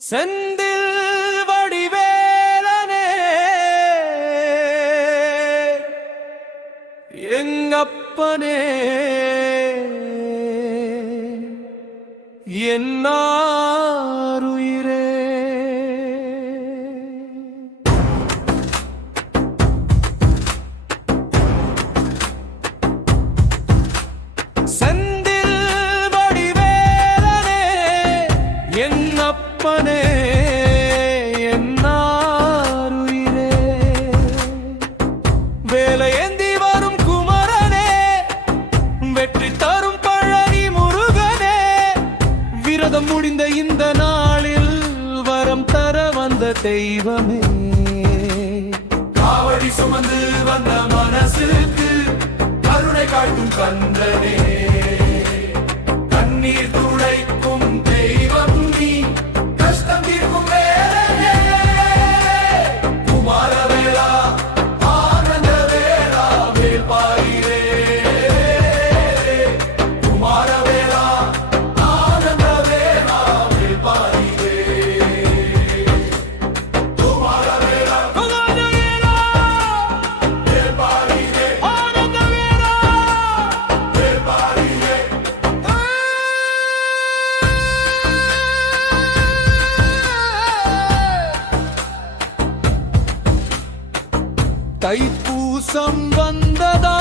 செந்தில் வடிவேலனே எங்கப்பனே என்னாருயிரே செந்தில் வடிவேலனே என்னப்பனே என்னாருயிரே வேலையேந்தி வரும் குமரனே வெற்றி தரும் பழனி முருகனே விரதம் முடிந்த இந்த நாளில் வரம் தர வந்த தெய்வமே காவடி சுமந்து வந்த மனசுக்கு கருணை காட்டும் கந்தனே கண்ணீர் துடைக்கும் தெய்வம் நீ கஷ்டம் தீர்க்கும் வேலனே குமாரவேலா ஆனந்த வேலா வேல்பாரிரே குமாரவேலா ஆனந்த வேலா வேல்பாரிரே குமாரவேலா ஆனந்த வேலா வேல்பாரிரே ஆனந்த வேலா வேல்பாரிரே தைப்பூசம் வந்ததா